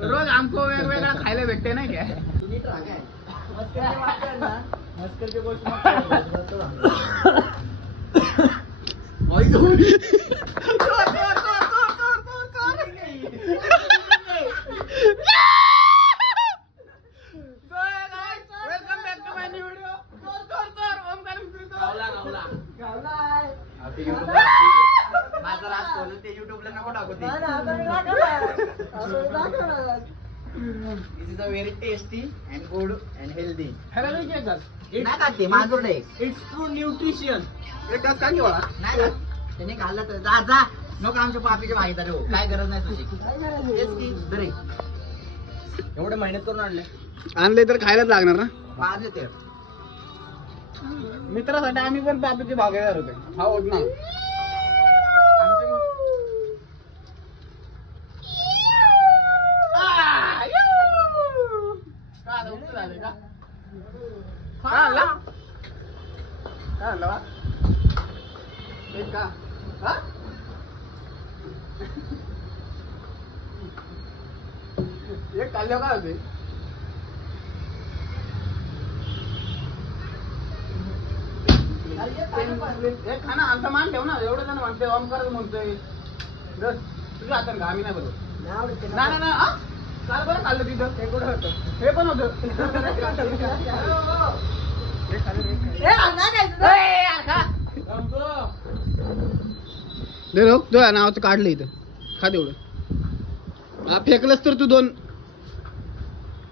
रोज आमको वेगवेगळा खायला भेटते नाही काय. मस्करची गोष्ट माझा राज खोलून ते युट्यूबला नको टाकू ते. This is a very tasty and good and healthy. नाही खात ते माझं नाही. It's true nutrition. एक तास काय घेवा नाही खात. त्याने खाल्लं तर जा जा नको आमच्या पापीच्या भागीदार हो. काय गरज नाही तुझी. तेच की बरे एवढे मेहनत करून आणले. आणले तर खायलाच लागणार ना. पाच येते. मित्रासाठी आम्ही पण पापीचे भागीदार होते. हा होत नाही. एक काढल्या काय होते. एक खाना आमचा मान ठेव ना. एवढं जण म्हणते ओमकार म्हणतोय तुझ्या हातात आम्ही नाही बरोबर. नाही नाही हा काल बरं खाल्लं तिथं. ते कुठं होतं. हे पण होतं. तुझ्या नावाचं काढलं इथं. खा तेवढं. फेकलंस तर तू दोन.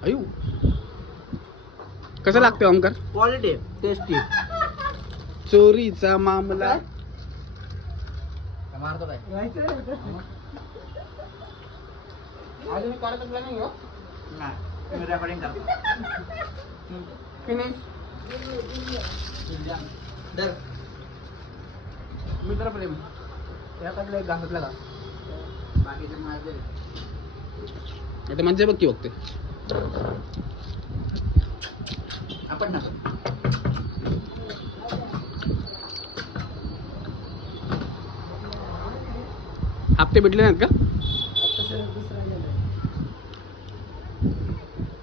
अयो कसं लागतं ओमकार. Quality tasty. चोरीचा मामला. मारतो काय अजून काढत नाही हो. नाही रेकॉर्डिंग करतो. फिनिश. दर मित्रप्रेम याकडलं एक घासातला घास. बाकीचे माझे आता म्हणजे बघ की बघते आपण ना हप्ते भेटले नाहीत का.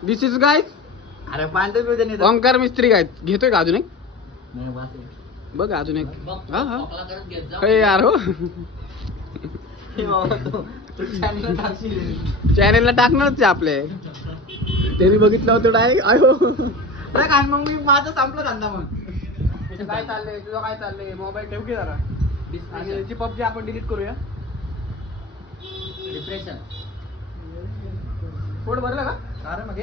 दिस इज गाय. अरे पांढरे पिऊ दे. ओंकार मिस्त्री गाय घेतोय का अजून एक. नाही बस बघ अजून एक. हा हा अरे यार हो चॅनेलला टाकणारच आहे आपले. त्यांनी बघितलं होतं डायरेक्ट आयो. मग मी माझं संपलं धंदा. मग काय चाललंय तुझं काय चाललंय. मोबाईल ठेव की जरा. आणि याची पबजी आपण डिलीट करूया. डिप्रेशन पोट भरलं का. अरे मग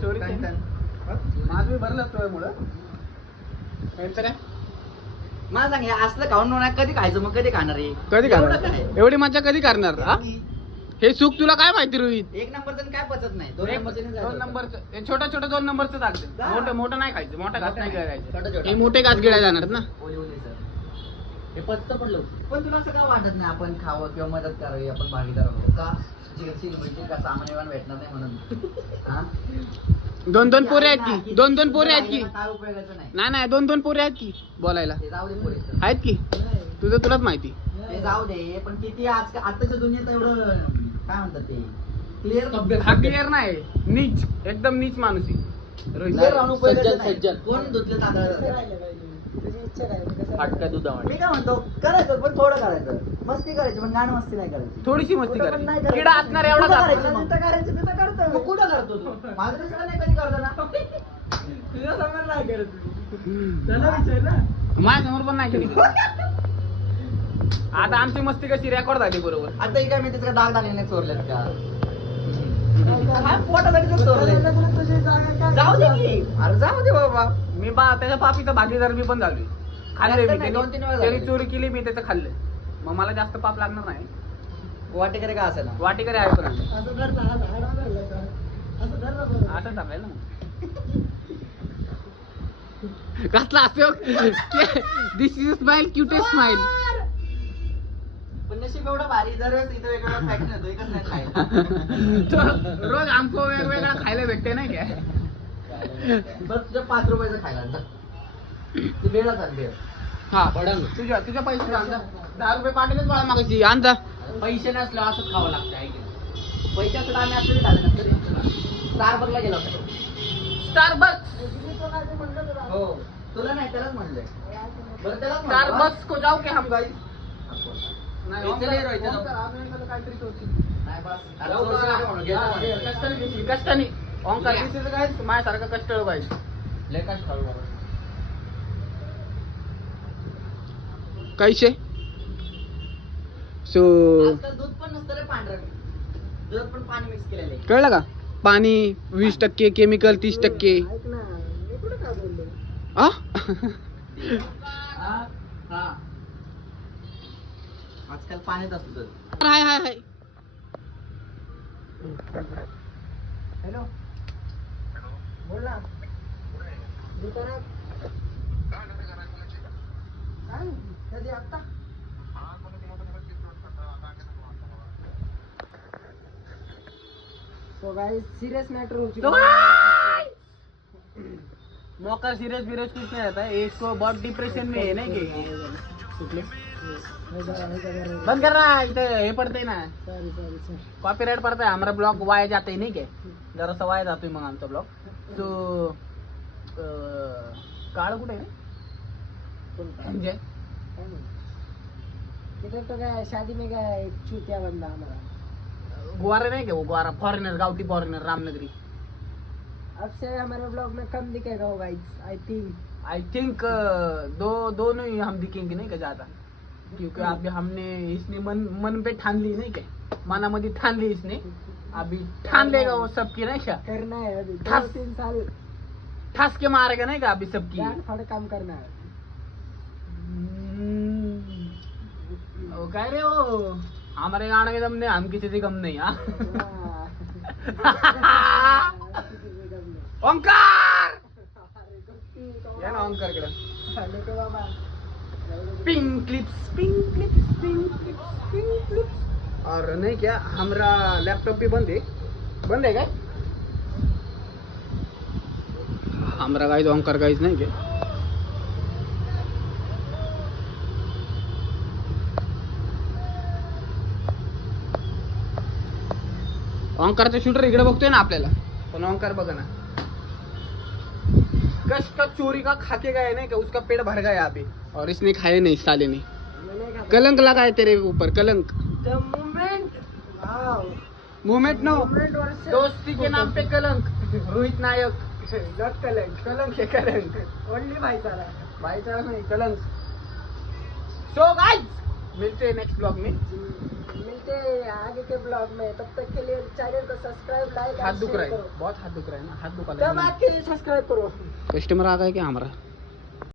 चोरी माझं मी भरलं तुझ्यामुळं. यांचं काय मला सांग हे असलं खाऊन नाही कधी खायचं. मग कधी खाणार आहे. कधी एवढं करणार काय? एवढी मजा कधी करणार. हा हे सुख तुला काय माहिती रोहित. एक नंबरचं काय पचत नाही. दोन नंबरचं दोन नंबरचं छोटं छोटं 2 नंबरचं चालतं. मोठं मोठं नाही खायचं. मोठा घास नाही छोटं गिळायचं. छोटं. हे मोठे घास गिळायला जाणार ना. ओली ओली सर हे पचतं पडलं. पण तुला असं काय वाटत नाही आपण खावं किंवा मदत करावी. आपण भागीदार आहोत का. जिरशील मिळतील का सामान विमान भेटणार नाही म्हणून. हा 2-2 पोरे आहेत की. 2-2 पोरे आहेत की. काय उपयोगाचं नाही. नाही नाही 2-2 पोरे आहेत की बोलायला. ते जाऊ दे पोरे. आहेत की. तुझं तुलाच माहिती. ते जाऊ दे. पण किती आज आताच्या दुनियेत एवढं काय म्हणतात ते क्लिअर. हा क्लिअर नाही. नीच एकदम नीच माणूस आहे रोहित. सज्जन कोण धुतले तांदळाचं. फाटका दुधावाणी. मी काय म्हणतो करायचं पण थोडं करायचं. मस्ती करायची पण गाणं मस्ती नाही करायची. थोडीशी मस्ती कुठं पण नाही करायची. करायचं. किडा असणार एवढा कुठं जास्त. करायचं मग? जिथं करायचं तिथं करतो. मग कुठं करतो तू. माझं तसं नाही कधी करतो ना. तुझ्या समोर नाही करत. त्याला विचार ना. माझ्या समोर पण नाही केली. आता आमची मस्ती कशी रेकॉर्ड झाली बरोबर. आता ही काय मी त्याचं दाग दागिने चोरलेत का. हा पोटासाठी तर चोरले. जाऊ दे की. अरे जाऊ दे बाबा. मी त्याच्या पापीचा भागीदार मी पण झालोय. खाल्लंय मी. नाही, 2-3 वेळा त्याने झालंय. चोरी केली मी त्याचं खाल्लं. मग मला जास्त पाप लागणार नाही. वाटेकरी का असेल ना. वाटेकरी आहे पण आम्ही. असं सांगायला ना. कसला असतो. दिस इज स्माइल क्यूटेस्ट स्माइल. पण नशीब एवढं भारी. दरवेळेस इथं वेगवेगळा पॅकिंग होतो. एकच नाही खायला. रोज आमको वेगवेगळा खायला भेटते नाही काय. बस तुझ्या 5 रुपयाचं खायला. ते वेळा चालली. हा तुझ्या तुझ्या पैसे आणजा. 10 रुपये पाठवलेच बाळा मागायची आणजा. पैसे नसल्यावर असंच खावं लागतं. पैसे असलं आम्ही असं झालं नसतं. स्टारबकला गेलो होतो. स्टारबक्स हो तुला नाही त्यालाच म्हणलंय. बरं त्यालाच म्हणलं. स्टारबक्स को जाऊ के हम गाइस नाही, इथले रोहित जाऊ. काहीतरी सोडशील. नाही बस. आता सोडशील नाही म्हणून घेतो म्हणे. कष्टाने ओंकार दिसेल काय माझ्यासारखा कष्ट पाहिजे. लय कष्ट खाऊ बाबा. कैसे सो आजकाल दूध पण नसतं रे पांढरं. दूध पण पाणी मिक्स केलेलं आहे. कळलं का पाणी 20% केमिकल 30%. आ? हा हा आजकाल पाण्यात असतं दूध. हाय हाय हाय हॅलो बोल ना. कधी आत्ता तो गाइस सीरियस मैटर हो तो चुका है। मौका सीरियस बीरियस कुछ नहीं रहता है इसको बहुत डिप्रेशन में है नहीं कि कुठले बंद कर रहा इथं हे पडतंय ना सॉरी सॉरी सॉरी कॉपीराइट पडतंय हमारा ब्लॉग वाया जाते नाही काय जरासा वाया जातोय मग आमचा ब्लॉग तो काळ कुठे आहे म्हणजे किधर तो गया शादी में गया एक चूतिया बंदा हमारा। गुवारा नहीं क्या वो गुवारा फॉरेनर गाउटी फॉरेनर रामनगरी अब से हमारे ब्लॉग में कम दिखेगा वो गाइस आई थिंक। दोनों ही हम दिखेंगे नहीं क्या ज्यादा क्योंकि अभी हमने इसने मन पे ठान ली नहीं क्या मनामध्ये ठान ली इसने अभी ठान लेगा वो सबकी नहीं क्या करना है अभी ठस। 2-3 साल ठास के मारेगा नहीं क्या अभी सबकी जान फाड़ काम करना है। ओ काय रे वो हमारे गाने के दम नहीं हम किसी से कम नहीं हाँ ओंकार या ना ओंकार कडे लेके बाबा pink clips pink clips pink clips pink clips और नहीं क्या हमारा लैपटॉप भी बंद है क्या हमारा गाइस ओंकार गाइस नहीं क्या ओंकारचा शूटर इकडे बघतोय ना आपल्याला पण ओंकार बघा ना कश का चोरी का खाके गया नहीं क्या उसका पेट भर गया अभी और इसने खाए नहीं साले ने मैंने कहा कलंक लगा है तेरे ऊपर Kalank the moment wow movement no moment versus दोस्ती के नाम पे कलंक रोहित नायक नॉट कलंक कलंक है कलंक ओनली भाईचारा भाईचारा नहीं कलंक सो गाइस मिलते हैं नेक्स्ट ब्लॉग में मिलते हैं आगे के ब्लॉग में तब तक के लिए चैनल को सब्सक्राइब लाइक हाथ दुख रहा है बहुत हाथ दुख रहा है ना हाथ दुखा तब आपके लिए सब्सक्राइब करो कस्टमर आ गया क्या हमारा